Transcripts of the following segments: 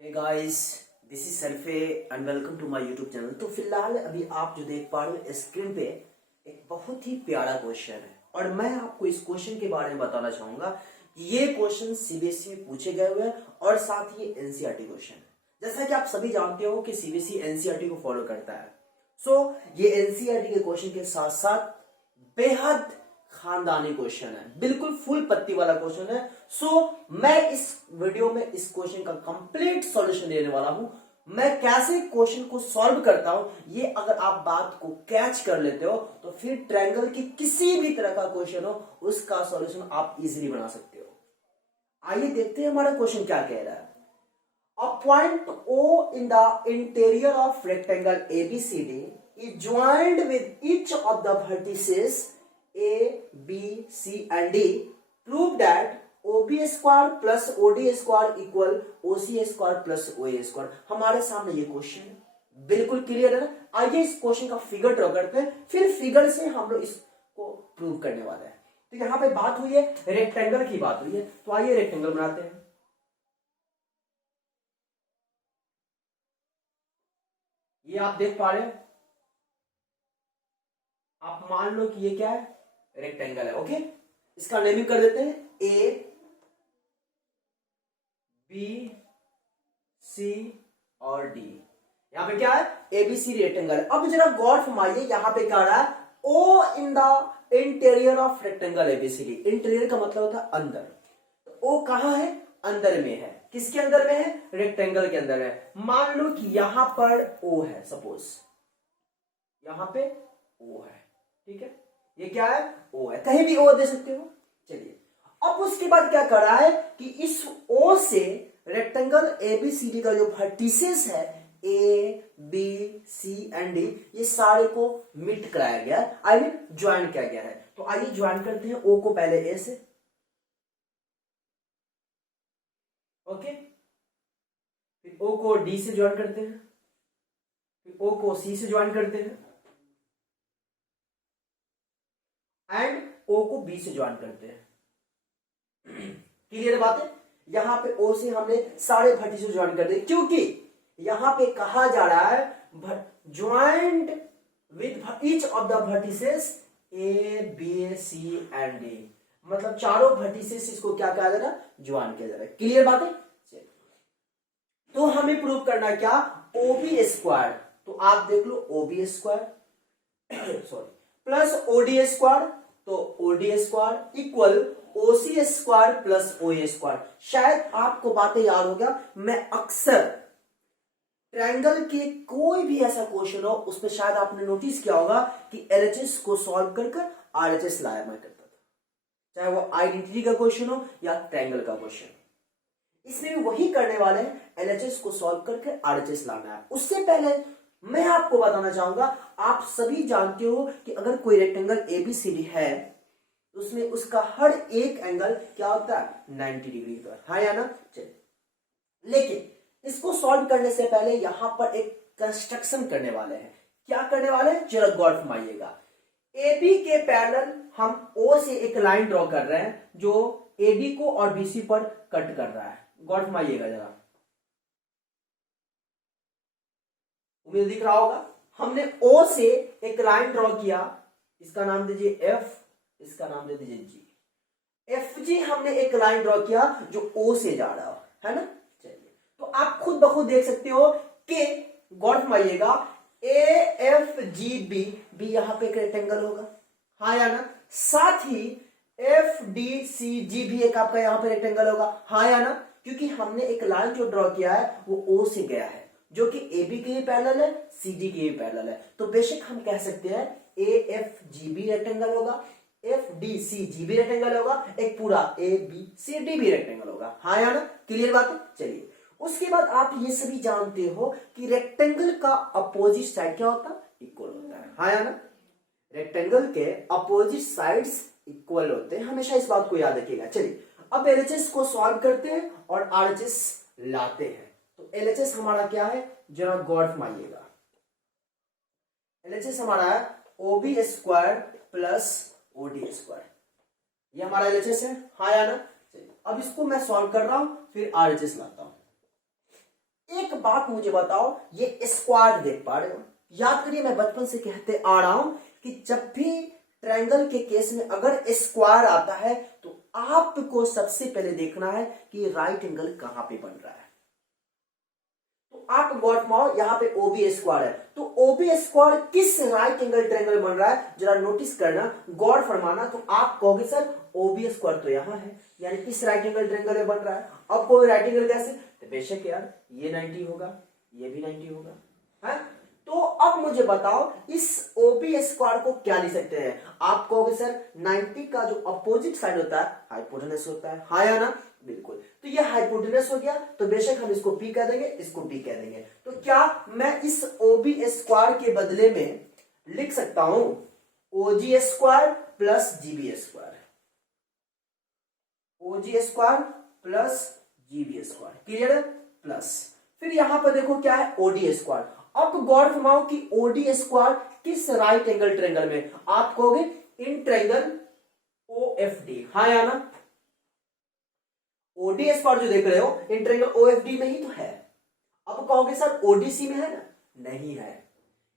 Hey guys, this is Sarfe and welcome to my YouTube channel. तो फिलहाल अभी आप जो देख पा रहे हो स्क्रीन पे एक बहुत ही प्यारा क्वेश्चन है और मैं आपको इस क्वेश्चन के बारे में बताना चाहूंगा कि ये क्वेश्चन सीबीएसई में पूछे गए हुए हैं और साथ ही एनसीईआरटी क्वेश्चन है। जैसा कि आप सभी जानते हो कि सीबीएसई एनसीईआरटी को फॉलो करता है। ये एनसीईआरटी के क्वेश्चन के साथ साथ बेहद खानदानी क्वेश्चन है, बिल्कुल फुल पत्ती वाला क्वेश्चन है। मैं इस वीडियो में इस क्वेश्चन का कंप्लीट सॉल्यूशन देने वाला हूं। मैं कैसे क्वेश्चन को सॉल्व करता हूं, ये अगर आप बात को कैच कर लेते हो तो फिर ट्रायंगल की किसी भी तरह का क्वेश्चन हो उसका सॉल्यूशन आप इजीली बना सकते हो। आइए देखते हैं हमारा क्वेश्चन क्या कह रहा है। A point O in the interior of rectangle ABCD is joined with each of the vertices A, B, C and D. Prove that OB square plus OD square equal OC square plus OA square। हमारे सामने ये question है, बिल्कुल clear है ना। आइए इस question का फिगर ड्रॉ करते हैं, फिर फिगर से हम लोग इसको प्रूव करने वाले हैं। तो यहाँ पे बात हुई है रेक्टेंगल की, बात हुई है, तो आइए रेक्टेंगल बनाते हैं। ये आप देख पा रहे हो, आप मान लो कि ये क्या है, रेक्टेंगल है। ओके, इसका नेमिंग कर देते हैं ए बी सी और डी। यहां पे क्या है, एबीसी रेक्टेंगल। अब जरा गौर फरमाइए, यहां पे क्या रहा है, O in the interior of rectangle ABCD. Interior का मतलब होता है अंदर, तो ओ कहां है, अंदर में है। किसके अंदर में है, रेक्टेंगल के अंदर है। मान लो कि यहां पर ओ है, सपोज यहां पे ओ है, ठीक है, ये क्या है, ओ है, कहीं भी ओ दे सकते हो। चलिए, अब उसके बाद क्या कर रहा है कि इस ओ से रेक्टेंगल एबीसीडी का जो वर्टिसेस है A B C and D, ये सारे को मिट कराया गया है, आई मीन ज्वाइन किया गया है। तो आइए ज्वाइन करते हैं ओ को पहले ए से, ओके, फिर ओ को डी से ज्वाइन करते हैं, फिर ओ को सी से ज्वाइन करते हैं एंड ओ को बी से ज्वाइन करते हैं। क्लियर बात है। यहां पे ओ से हमने सारे वर्टिसेस ज्वाइन कर दिए, क्योंकि यहां पे कहा जा रहा है joint with each of the vertices A B C and D, मतलब चारों वर्टिसेस इसको क्या कहा जा रहा है, ज्वाइन किया जा रहा है। क्लियर बात है। तो हमें प्रूव करना क्या, ओबी स्क्वायर। तो आप देख लो OB square sorry plus OD square, तो OD square equal OC square plus OA square. शायद आपको बातें याद हो गया, मैं अक्सर ट्रायंगल के कोई भी ऐसा क्वेश्चन हो उसमें शायद आपने नोटिस किया होगा कि एलएचएस को सॉल्व कर आरएचएस लाया मैं करता था, चाहे वो आइडेंटिटी का क्वेश्चन हो या ट्रायंगल का क्वेश्चन। इसमें भी वही करने वाले हैं, एलएचएस को सॉल्व करके आरएचएस लाना है। उससे पहले मैं आपको बताना चाहूंगा, आप सभी जानते हो कि अगर कोई रेक्टेंगल एबीसीडी है तो उसमें उसका हर एक एंगल क्या होता है, 90 डिग्री का, हाँ या ना। चलिए, लेकिन इसको सॉल्व करने से पहले यहां पर एक कंस्ट्रक्शन करने वाले हैं। क्या करने वाले हैं, जरा गौर फरमाइएगा। एबी के पैरेलल हम ओ से एक लाइन ड्रॉ कर रहे हैं जो एबी को और बीसी पर कट कर रहा है। गौर फरमाइएगा जरा, उम्मीद दिख रहा होगा। हमने ओ से एक लाइन ड्रॉ किया, इसका नाम दीजिए एफ, इसका नाम दे दीजिए जी। एफ जी हमने एक लाइन ड्रॉ किया जो ओ से जा रहा है ना। चलिए, तो आप खुद ब खुद देख सकते हो कि गौर फरमाइएगा, A F G B, B यहां पे एक रेक्टेंगल होगा, हाँ या ना। साथ ही एफ डी सी जी भी एक आपका यहां पे रेक्टेंगल होगा, हाँ या ना, क्योंकि हमने एक लाइन जो ड्रॉ किया है वो ओ से गया है जो कि ए बी के भी पैरेलल है, सी डी के भी पैरेलल है। तो बेशक हम कह सकते हैं A F G B rectangle होगा, एफ डी सी जी भी रेक्टेंगल होगा, एक पूरा ए बी सी डी भी रेक्टेंगल होगा, हाँ या ना। क्लियर बात है। चलिए, उसके बाद आप ये सभी जानते हो कि रेक्टेंगल का अपोजिट साइड क्या होता है, इक्वल होता है, हाँ या ना। रेक्टेंगल के अपोजिट साइड्स इक्वल होते हैं, हमेशा इस बात को याद रखिएगा। चलिए, अब एलएचएस को सॉल्व करते हैं और आरएचएस लाते हैं। तो एलएचएस हमारा क्या है, जरा गौर फरमाइएगा। एलएचएस हमारा है ओबी स्क्वायर प्लस ओडी स्क्वायर, ये हमारा एलएचएस है, हाँ या ना। अब इसको मैं सॉल्व कर रहा हूं, फिर आरएचएस लाता हूं। बात मुझे बताओ, ये स्क्वायर देख पा रहे हो? याद करिए, मैं बचपन से कहते आ रहा हूं कि जब भी ट्रायंगल के केस में अगर स्क्वायर आता है तो आपको सबसे पहले देखना है कि राइट एंगल कहां पे बन रहा है। तो आप गौर फरमाओ, यहां पे ओबी स्क्वायर है, तो ओबी स्क्वायर किस राइट एंगल ट्रायंगल बन रहा है, जरा नोटिस करना, गौर फरमाना। तो आप कहोगे सर ओबी स्क्वायर तो यहां है, यानी किस राइट एंगल ट्रायंगल में बन रहा है। अब कोई राइट एंगल कैसे, तो बेशक यार ये 90 होगा, ये भी 90 होगा, है। तो अब मुझे बताओ इस ओबी स्क्वायर को क्या लिख सकते हैं। आप कहोगे सर 90 का जो अपोजिट साइड होता है हाइपोटेनस होता है, हाँ या ना, बिल्कुल। तो ये हाइपोटेनस हो गया, तो बेशक हम इसको पी कह देंगे, इसको बी कह देंगे। तो क्या मैं इस ओबी स्क्वायर के बदले में लिख सकता हूं OG square plus GB square, OG square plus GB square, clear है, प्लस फिर यहां पर देखो क्या है ओडी स्क्वायर। अब गौर फरमाओ कि ओडी स्क्वायर किस राइट एंगल ट्रायंगल में, आप कहोगे इन ट्रायंगल ओएफडी, हाँ या ना। ओडी स्क्वायर जो देख रहे हो इन ट्रायंगल ओएफडी में ही तो है। अब कहोगे सर ओडीसी में है ना, नहीं है,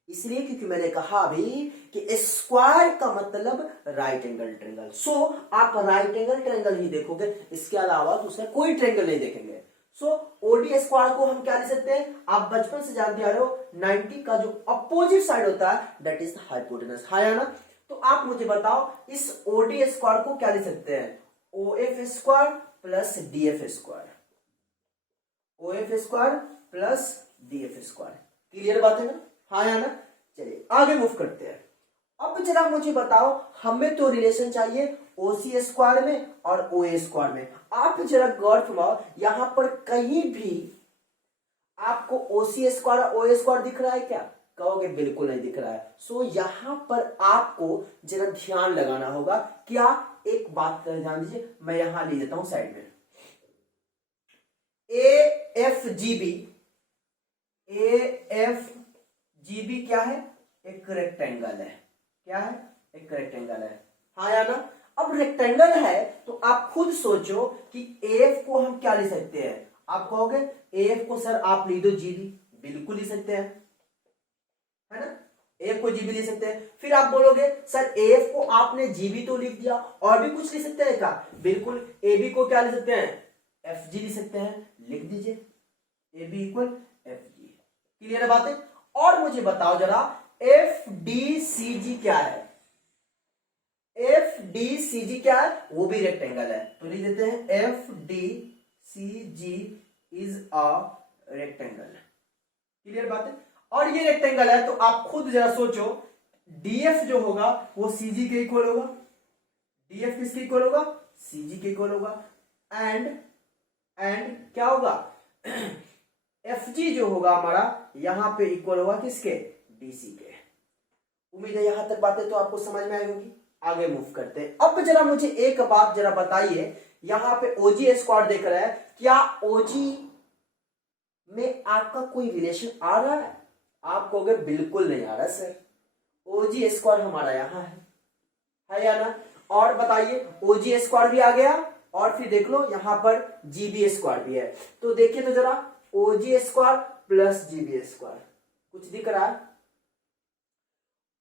इसलिए क्योंकि मैंने कहा अभी कि स्क्वायर का मतलब राइट एंगल ट्रायंगल। सो आप राइट एंगल ट्रायंगल ही देखोगे, इसके अलावा दूसरा कोई ट्रायंगल नहीं देखेंगे। सो ओडी स्क्वायर को हम क्या लिख सकते हैं, आप बचपन से जानते आ रहे हो 90 का जो अपोजिट साइड होता है दैट इज द हाइपोटेनस, हाँ या ना। तो आप मुझे बताओ इस ओडी स्क्वायर को क्या लिख सकते हैं, of square plus DF square, of square plus DF square, clear बात है ना, हाँ या ना। चलिए आगे मूव करते हैं। अब जरा मुझे बताओ, हमें तो रिलेशन चाहिए ओसी स्क्वायर में और ओए स्क्वायर में। आप जरा गौर फरमाओ, यहां पर कहीं भी आपको ओसी स्क्वायर और ओए स्क्वायर दिख रहा है क्या, कहोगे बिल्कुल नहीं दिख रहा है। सो यहां पर आपको जरा ध्यान लगाना होगा। क्या, एक बात ध्यान दीजिए, मैं यहां ले लेता हूं साइड में, A F G B, A F G B क्या है, एक रेक्टेंगल है, क्या है, एक रेक्टेंगल है, हाँ या ना। अब रेक्टेंगल है तो आप खुद सोचो कि एफ को हम क्या ले सकते हैं, आप कहोगे एफ को सर आप लिख दो जीबी, बिल्कुल लिख सकते हैं, है ना, एफ को जीबी लिख सकते हैं। फिर आप बोलोगे सर एफ को आपने जीबी तो लिख दिया, और भी कुछ लिख सकते हैं क्या, बिल्कुल, ए बी को क्या लिख सकते हैं, एफ जी लिख सकते हैं, लिख दीजिए A B equal F G, clear है बातें। और मुझे बताओ जरा एफ डी सी जी क्या है, एफ डी सी जी क्या है, वो भी रेक्टेंगल है, तो लिख देते हैं F D C G is a rectangle, clear बात है। और ये रेक्टेंगल है तो आप खुद जरा सोचो डीएफ जो होगा वो सीजी के इक्वल होगा, डीएफ किसके इक्वल होगा, सीजी के इक्वल होगा, एंड क्या होगा एफ जी जो होगा हमारा यहां पे इक्वल होगा किसके, डीसी के। उम्मीद है यहां तक बातें तो आपको समझ में आई होगी। आगे मूव करते हैं। अब जरा मुझे एक बात जरा बताइए, यहां पे ओजी स्क्वायर देख रहा है, क्या ओजी में आपका कोई रिलेशन आ रहा है, आप कहोगे बिल्कुल नहीं आ रहा सर, ओजी स्क्वायर हमारा यहां है या ना। और बताइए ओजी स्क्वायर भी आ गया, और फिर देख लो यहां पर जीबी स्क्वायर भी है, तो देखिए तो जरा ओजी स्क्वायर प्लस जीबी स्क्वायर, कुछ दिख रहा है,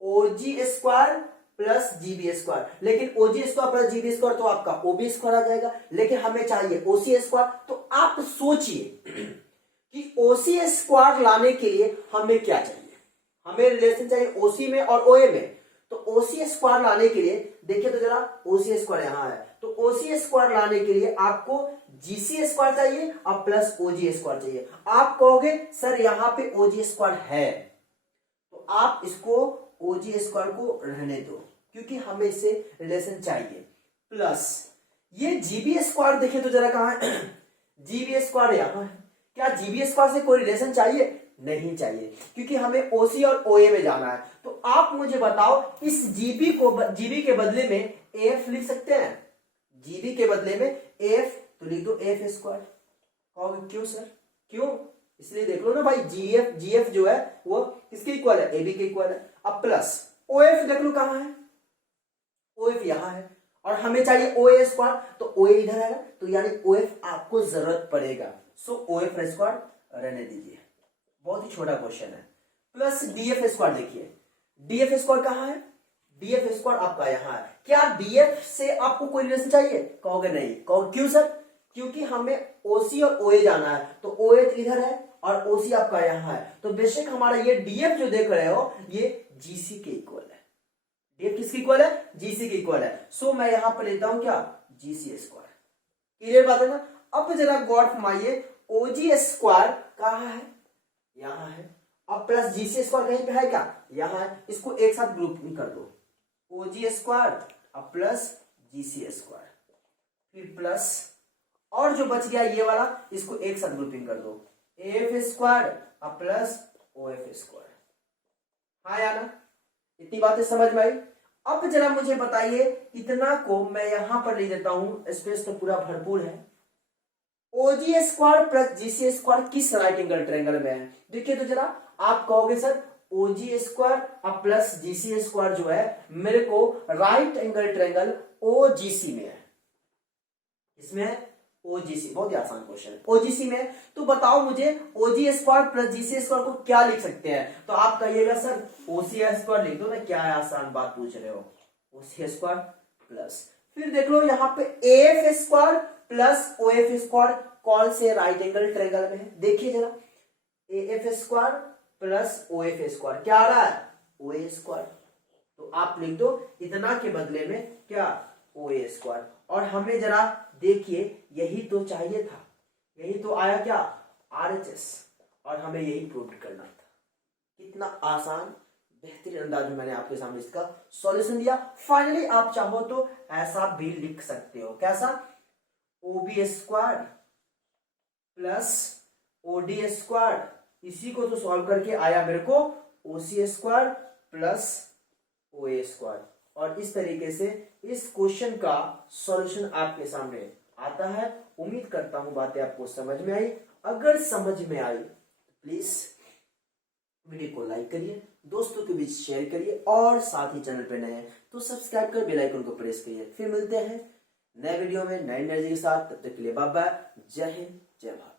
ओजी स्क्वायर प्लस जीबी स्क्वायर, लेकिन ओजी स्क्वायर प्लस जीबी स्क्वायर तो आपका ओबी स्क्वायर आ जाएगा, लेकिन हमें चाहिए ओसी स्क्वायर। तो आप सोचिए कि ओसी स्क्वायर लाने के लिए हमें क्या चाहिए, हमें रिलेशन चाहिए ओसी में और ओए में। तो ओसी स्क्वायर लाने के लिए देखिए तो जरा ओसी स्क्वायर यहां है, तो ओसी स्क्वायर लाने के लिए आपको जीसी स्क्वायर चाहिए और प्लस ओजी स्क्वायर चाहिए। आप कहोगे सर यहां पे ओजी स्क्वायर है, तो आप इसको ओजी स्क्वायर को रहने दो क्योंकि हमें इससे रिलेशन चाहिए। प्लस ये जीबी स्क्वायर देखिए तो जरा कहां है, जीबी स्क्वायर यहां है, क्या जीबी स्क्वायर से कोई रिलेशन चाहिए, नहीं चाहिए, क्योंकि हमें ओसी और ओए में जाना है। तो आप मुझे बताओ इस जीबी को, जीबी के बदले में एफ लिख सकते हैं, जीबी के बदले में एफ, तो लिख दो एफ स्क्वायर। कहोगे क्यों सर, क्यों, इसलिए देख लो ना भाई जीएफ जो है वो किसके इक्वल है, एबी के इक्वल है। अब प्लस ओएफ देख लो कहां है, ओएफ यहां है, और हमें चाहिए ओए स्क्वायर, तो ओए इधर है, तो यानी ओएफ आपको जरूरत पड़ेगा। सो ओएफ स्क्वायर रहने दीजिए, बहुत ही छोटा क्वेश्चन है। प्लस डीएफ स्क्वायर, देखिए डीएफ स्क्वायर कहाँ है, डीएफ स्क्वायर आपका यहाँ है। क्या डीएफ से आपको कोई रिलेशन चाहिए, कहोगे नहीं, कहोगे क्यों सर, क्योंकि हमें ओसी और ओए जाना है, तो ओए इधर है और ओसी आपका यहाँ है, तो बेशक हमारा ये डीएफ जो देख रहे हो ये जीसी के इक्वल है। डीएफ किसके इक्वल है, जीसी के इक्वल है। सो मैं यहां पर लेता हूं क्या, जीसी स्क्वायर। क्लियर बात है ना। अब जरा गौर फरमाइए, ओजी स्क्वायर कहाँ है, यहां है, अब प्लस जीसी स्क्वायर कहीं पे है क्या, यहां है, इसको एक साथ ग्रुपिंग कर दो, ओजी स्क्वायर अब प्लस जीसी स्क्वायर, फिर प्लस और जो बच गया ये वाला, इसको एक साथ ग्रुपिंग कर दो, एफ स्क्वायर अब प्लस ओ एफ स्क्वायर। हाँ या ना, इतनी बातें समझ में आई। अब जरा मुझे बताइए, इतना को मैं यहां पर ले देता हूं, स्पेस तो पूरा भरपूर है। ओजी स्क्वायर प्लस जीसी स्क्वायर किस राइट एंगल ट्रायंगल में है, देखिए तो जरा, आप कहोगे सर ओजी स्क्वायर अब प्लस जीसी स्क्वायर जो है मेरे को राइट एंगल ट्रायंगल ओजीसी में है। इसमें है ओजीसी, बहुत ही आसान क्वेश्चन है, ओजीसी में। तो बताओ मुझे ओजी स्क्वायर प्लस जीसी स्क्वायर को क्या लिख सकते हैं, तो आप कहिएगा सर ओसी स्क्वायर लिख दो ना, क्या आसान बात पूछ रहे हो, ओसी स्क्वायर प्लस, फिर देख लो यहाँ पे F square plus O F square कौन से राइट एंगल ट्रायंगल में है, देखिए जरा, F square plus O F square क्या आ रहा है, ओ ए स्क्वायर, तो आप लिख दो इतना के बदले में क्या, ओ ए स्क्वायर। और हमें जरा देखिए यही तो चाहिए था, यही तो आया क्या, आरएचएस, और हमें यही प्रूव करना था। कितना आसान बेहतरीन अंदाज में मैंने आपके सामने इसका सॉल्यूशन दिया। फाइनली आप चाहो तो ऐसा भी लिख सकते हो, कैसा, ओबी स्क्वायर प्लस ओडी स्क्वायर, इसी को तो सॉल्व करके आया मेरे को ओसी स्क्वायर प्लस ओ ए स्क्वायर, और इस तरीके से इस क्वेश्चन का सॉल्यूशन आपके सामने आता है। उम्मीद करता हूं बातें आपको समझ में आई। अगर समझ में आई तो प्लीज वीडियो को लाइक करिए, दोस्तों के बीच शेयर करिए, और साथ ही चैनल पे नए हैं तो सब्सक्राइब कर बेल आइकन को प्रेस करिए। फिर मिलते हैं नए वीडियो में नई एनर्जी के साथ, तब तक के लिए बाय बाय, जय हिंद जय भारत।